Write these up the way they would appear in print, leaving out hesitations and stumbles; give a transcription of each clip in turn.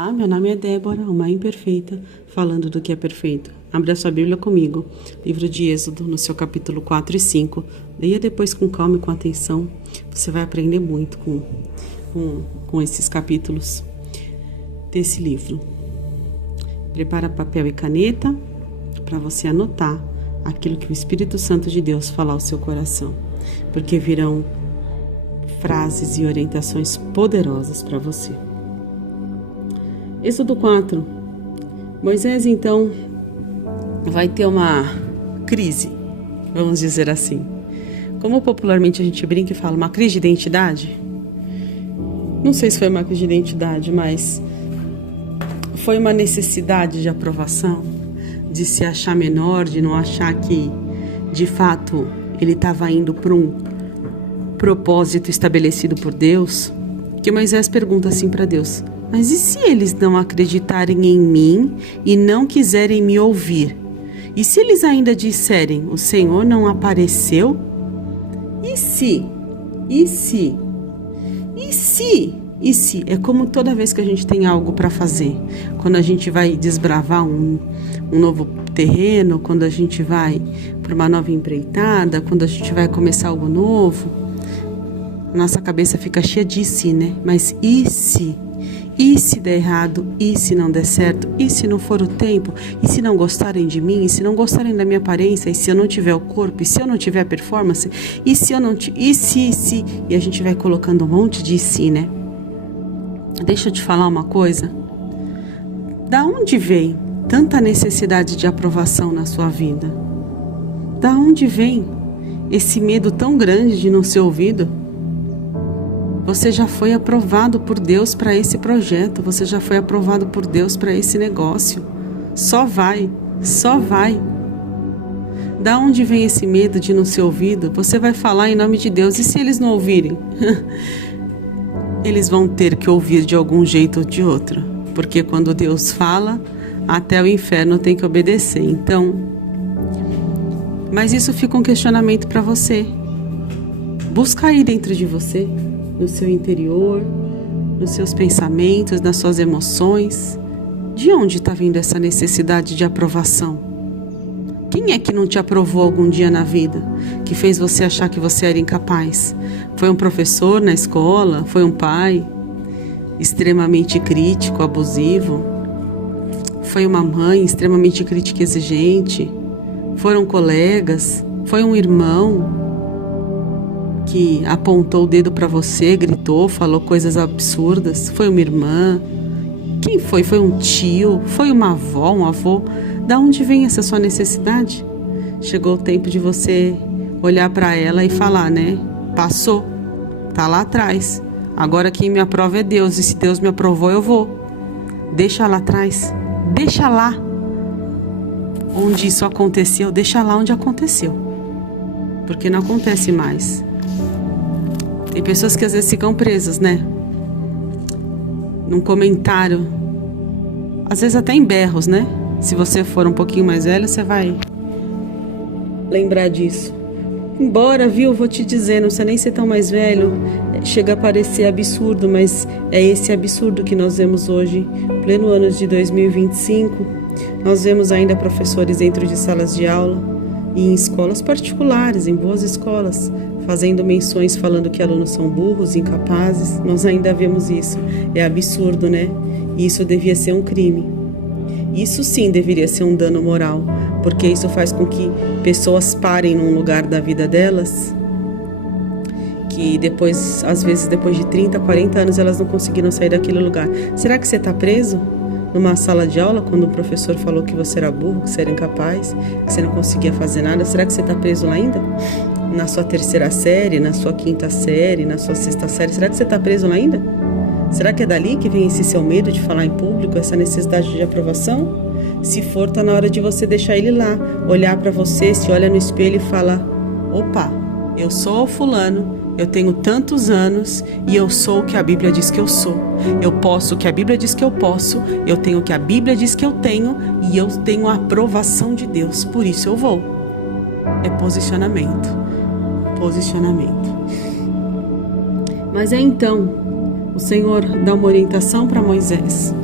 Meu nome é Débora, uma imperfeita, falando do que é perfeito. Abra sua Bíblia comigo, livro de Êxodo, no seu capítulo 4 e 5. Leia depois com calma e com atenção. Você vai aprender muito com esses capítulos desse livro. Prepara papel e caneta para você anotar aquilo que o Espírito Santo de Deus falar ao seu coração, porque virão frases e orientações poderosas para você. Êxodo 4. Moisés, então, vai ter uma crise, vamos dizer assim. Como popularmente a gente brinca e fala, uma crise de identidade? Não sei se foi uma crise de identidade, mas foi uma necessidade de aprovação, de se achar menor, de não achar que, de fato, ele estava indo para um propósito estabelecido por Deus, que Moisés pergunta assim para Deus: mas e se eles não acreditarem em mim e não quiserem me ouvir? E se eles ainda disserem, o Senhor não apareceu? E se? E se? E se? E se? É como toda vez que a gente tem algo para fazer. Quando a gente vai desbravar um novo terreno, quando a gente vai para uma nova empreitada, quando a gente vai começar algo novo, nossa cabeça fica cheia de si, né? Mas e se? E se der errado? E se não der certo? E se não for o tempo? E se não gostarem de mim? E se não gostarem da minha aparência? E se eu não tiver o corpo? E se eu não tiver performance? E se eu não... E se... E a gente vai colocando um monte de si, né? Deixa eu te falar uma coisa. Da onde vem tanta necessidade de aprovação na sua vida? Da onde vem esse medo tão grande de não ser ouvido? Você já foi aprovado por Deus para esse projeto, você já foi aprovado por Deus para esse negócio. Só vai, só vai. Da onde vem esse medo de não ser ouvido? Você vai falar em nome de Deus, e se eles não ouvirem? Eles vão ter que ouvir de algum jeito ou de outro, porque quando Deus fala, até o inferno tem que obedecer. Então, mas isso fica um questionamento para você. Busca aí dentro de você, no seu interior, nos seus pensamentos, nas suas emoções. De onde está vindo essa necessidade de aprovação? Quem é que não te aprovou algum dia na vida? Que fez você achar que você era incapaz? Foi um professor na escola? Foi um pai extremamente crítico, abusivo? Foi uma mãe extremamente crítica e exigente? Foram colegas? Foi um irmão que apontou o dedo para você, gritou, falou coisas absurdas? Foi uma irmã? Quem foi? Foi um tio? Foi uma avó, um avô? Da onde vem essa sua necessidade? Chegou o tempo de você olhar para ela e falar, né? Passou, tá lá atrás. Agora quem me aprova é Deus, e se Deus me aprovou, eu vou. Deixa lá atrás, deixa lá onde isso aconteceu, deixa lá onde aconteceu, porque não acontece mais. Tem pessoas que às vezes ficam presas, né? Num comentário, às vezes até em berros, né? Se você for um pouquinho mais velho, você vai lembrar disso. Embora, viu, vou te dizer, não sei nem ser tão mais velho, chega a parecer absurdo, mas é esse absurdo que nós vemos hoje, pleno ano de 2025. Nós vemos ainda professores dentro de salas de aula e em escolas particulares, em boas escolas, fazendo menções falando que alunos são burros, incapazes. Nós ainda vemos isso. É absurdo, né? E isso devia ser um crime. Isso sim deveria ser um dano moral, porque isso faz com que pessoas parem num lugar da vida delas, que depois, às vezes depois de 30, 40 anos, elas não conseguiram sair daquele lugar. Será que você está preso numa sala de aula quando o professor falou que você era burro, que você era incapaz, que você não conseguia fazer nada? Será que você está preso lá ainda? Na sua 3ª série, na sua 5ª série, na sua 6ª série? Será que você está preso lá ainda? Será que é dali que vem esse seu medo de falar em público, essa necessidade de aprovação? Se for, tá na hora de você deixar ele lá, olhar para você, se olha no espelho e fala: opa, eu sou o fulano, eu tenho tantos anos e eu sou o que a Bíblia diz que eu sou. Eu posso o que a Bíblia diz que eu posso, eu tenho o que a Bíblia diz que eu tenho e eu tenho a aprovação de Deus, por isso eu vou. É posicionamento. Posicionamento. Mas é então, o Senhor dá uma orientação para Moisés.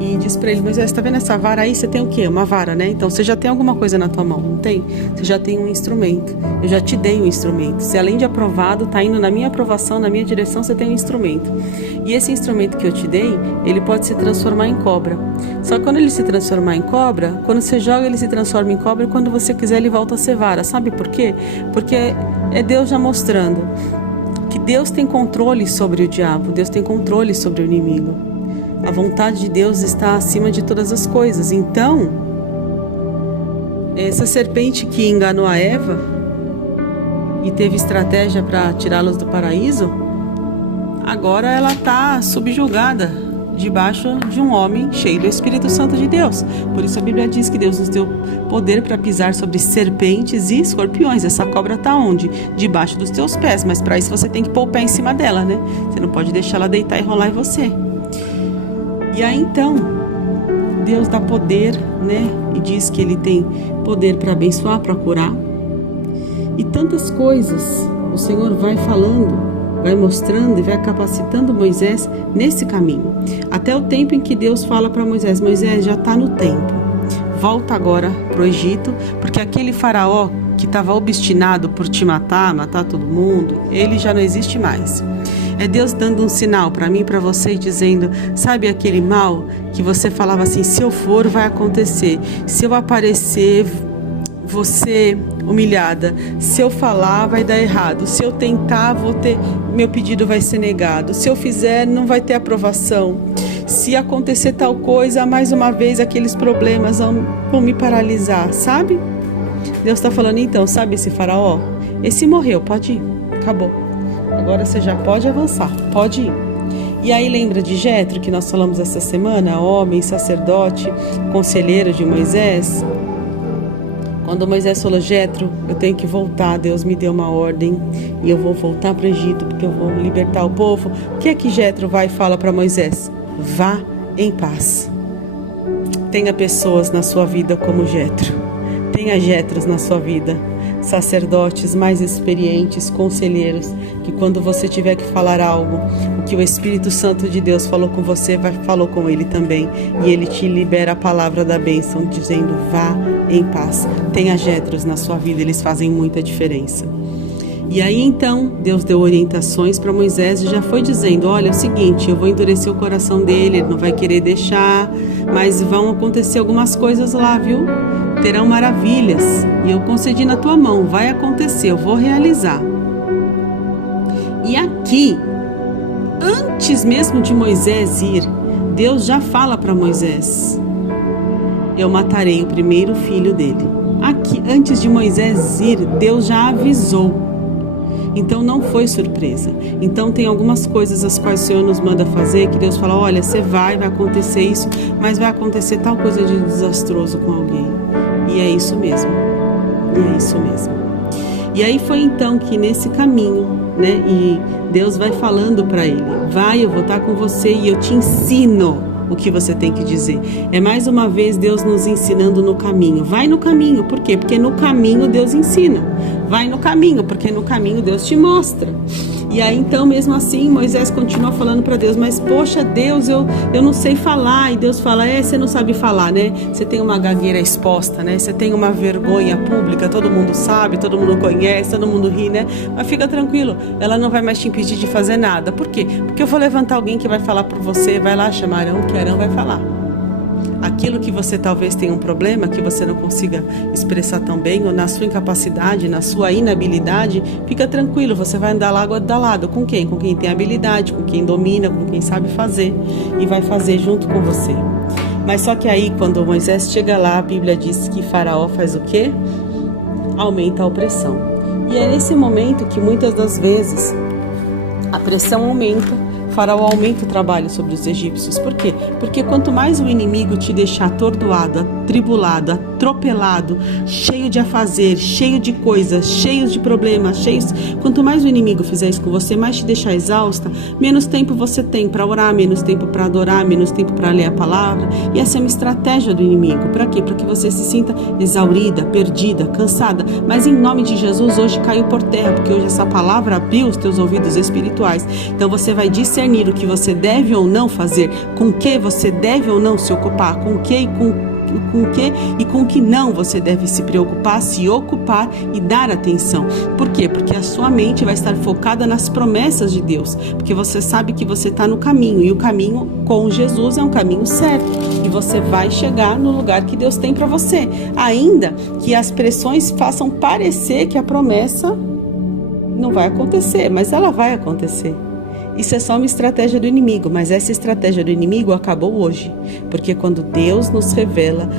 e diz para ele: Moisés, tá vendo essa vara aí? Você tem o quê? Uma vara, né? Então você já tem alguma coisa na tua mão, não tem? Você já tem um instrumento. Eu já te dei um instrumento. Se além de aprovado, tá indo na minha aprovação, na minha direção, você tem um instrumento. E esse instrumento que eu te dei, ele pode se transformar em cobra. Só que quando ele se transformar em cobra, quando você joga, ele se transforma em cobra, e quando você quiser, ele volta a ser vara. Sabe por quê? Porque é Deus já mostrando que Deus tem controle sobre o diabo, Deus tem controle sobre o inimigo. A vontade de Deus está acima de todas as coisas. Então, essa serpente que enganou a Eva e teve estratégia para tirá-los do paraíso, agora ela está subjugada debaixo de um homem cheio do Espírito Santo de Deus. Por isso a Bíblia diz que Deus nos deu poder para pisar sobre serpentes e escorpiões. Essa cobra está onde? Debaixo dos teus pés, mas para isso você tem que pôr o pé em cima dela, né? Você não pode deixar ela deitar e rolar em você. E aí então, Deus dá poder, né? E diz que Ele tem poder para abençoar, para curar. E tantas coisas o Senhor vai falando, vai mostrando e vai capacitando Moisés nesse caminho. Até o tempo em que Deus fala para Moisés: Moisés, já está no tempo. Volta agora para o Egito, porque aquele faraó que estava obstinado por te matar todo mundo, ele já não existe mais. É Deus dando um sinal para mim e para você, dizendo: sabe aquele mal que você falava assim, se eu for vai acontecer, se eu aparecer você humilhada, se eu falar vai dar errado, se eu tentar meu pedido vai ser negado, se eu fizer não vai ter aprovação, se acontecer tal coisa, mais uma vez aqueles problemas vão me paralisar, sabe? Deus está falando: então, sabe esse faraó? Esse morreu, pode ir, acabou. Agora você já pode avançar, pode ir. E aí lembra de Jetro, que nós falamos essa semana, homem, sacerdote, conselheiro de Moisés? Quando Moisés falou: Jetro, eu tenho que voltar, Deus me deu uma ordem e eu vou voltar para o Egito porque eu vou libertar o povo. O que é que Jetro vai e fala para Moisés? Vá em paz. Tenha pessoas na sua vida como Jetro. Tenha Jetros na sua vida, sacerdotes mais experientes, conselheiros, que quando você tiver que falar algo, o que o Espírito Santo de Deus falou com você, falou com ele também, e ele te libera a palavra da bênção, dizendo: vá em paz. Tenha Jetros na sua vida, eles fazem muita diferença. E aí então, Deus deu orientações para Moisés e já foi dizendo: olha, é o seguinte, eu vou endurecer o coração dele, ele não vai querer deixar, mas vão acontecer algumas coisas lá, viu? Terão maravilhas, e eu concedi na tua mão, vai acontecer, eu vou realizar. E aqui, antes mesmo de Moisés ir, Deus já fala para Moisés: eu matarei o primeiro filho dele. Aqui, antes de Moisés ir, Deus já avisou. Então não foi surpresa. Então tem algumas coisas as quais o Senhor nos manda fazer, que Deus fala: olha, você vai acontecer isso, mas vai acontecer tal coisa de desastroso com alguém. E é isso mesmo. E é isso mesmo. E aí foi então que nesse caminho, né, e Deus vai falando para ele: vai, eu vou estar com você e eu te ensino o que você tem que dizer. É mais uma vez Deus nos ensinando no caminho. Vai no caminho, por quê? Porque no caminho Deus ensina. Vai no caminho, porque no caminho Deus te mostra. E aí então, mesmo assim, Moisés continua falando para Deus: mas poxa, Deus, eu não sei falar. E Deus fala: você não sabe falar, né? Você tem uma gagueira exposta, né? Você tem uma vergonha pública, todo mundo sabe, todo mundo conhece, todo mundo ri, né? Mas fica tranquilo, ela não vai mais te impedir de fazer nada. Por quê? Porque eu vou levantar alguém que vai falar por você, vai lá chamar Arão, que Arão vai falar. Aquilo que você talvez tenha um problema, que você não consiga expressar tão bem, ou na sua incapacidade, na sua inabilidade, fica tranquilo, você vai andar lado a lado. Com quem? Com quem tem habilidade, com quem domina, com quem sabe fazer, e vai fazer junto com você. Mas só que aí, quando Moisés chega lá, a Bíblia diz que Faraó faz o quê? Aumenta a opressão. E é nesse momento que muitas das vezes a pressão aumenta. Faraó aumenta o trabalho sobre os egípcios. Por quê? Porque quanto mais o inimigo te deixar atordoado, atribulado, atropelado, cheio de afazer, cheio de coisas, cheio de problemas, Quanto mais o inimigo fizer isso com você, mais te deixar exausta, menos tempo você tem para orar, menos tempo para adorar, menos tempo para ler a palavra. E essa é uma estratégia do inimigo. Para quê? Para que você se sinta exaurida, perdida, cansada. Mas em nome de Jesus, hoje caiu por terra, porque hoje essa palavra abriu os teus ouvidos espirituais. Então você vai discernir o que você deve ou não fazer, com que você deve ou não se ocupar, com que e com que não você deve se preocupar, se ocupar e dar atenção. Por quê? Porque a sua mente vai estar focada nas promessas de Deus, porque você sabe que você está no caminho, e o caminho com Jesus é um caminho certo, e você vai chegar no lugar que Deus tem para você, ainda que as pressões façam parecer que a promessa não vai acontecer, mas ela vai acontecer. Isso é só uma estratégia do inimigo, mas essa estratégia do inimigo acabou hoje, porque quando Deus nos revela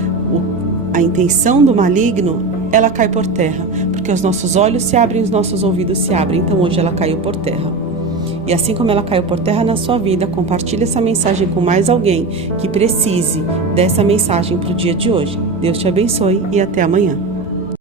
a intenção do maligno, ela cai por terra, porque os nossos olhos se abrem, os nossos ouvidos se abrem. Então hoje ela caiu por terra. E assim como ela caiu por terra na sua vida, compartilhe essa mensagem com mais alguém que precise dessa mensagem para o dia de hoje. Deus te abençoe e até amanhã.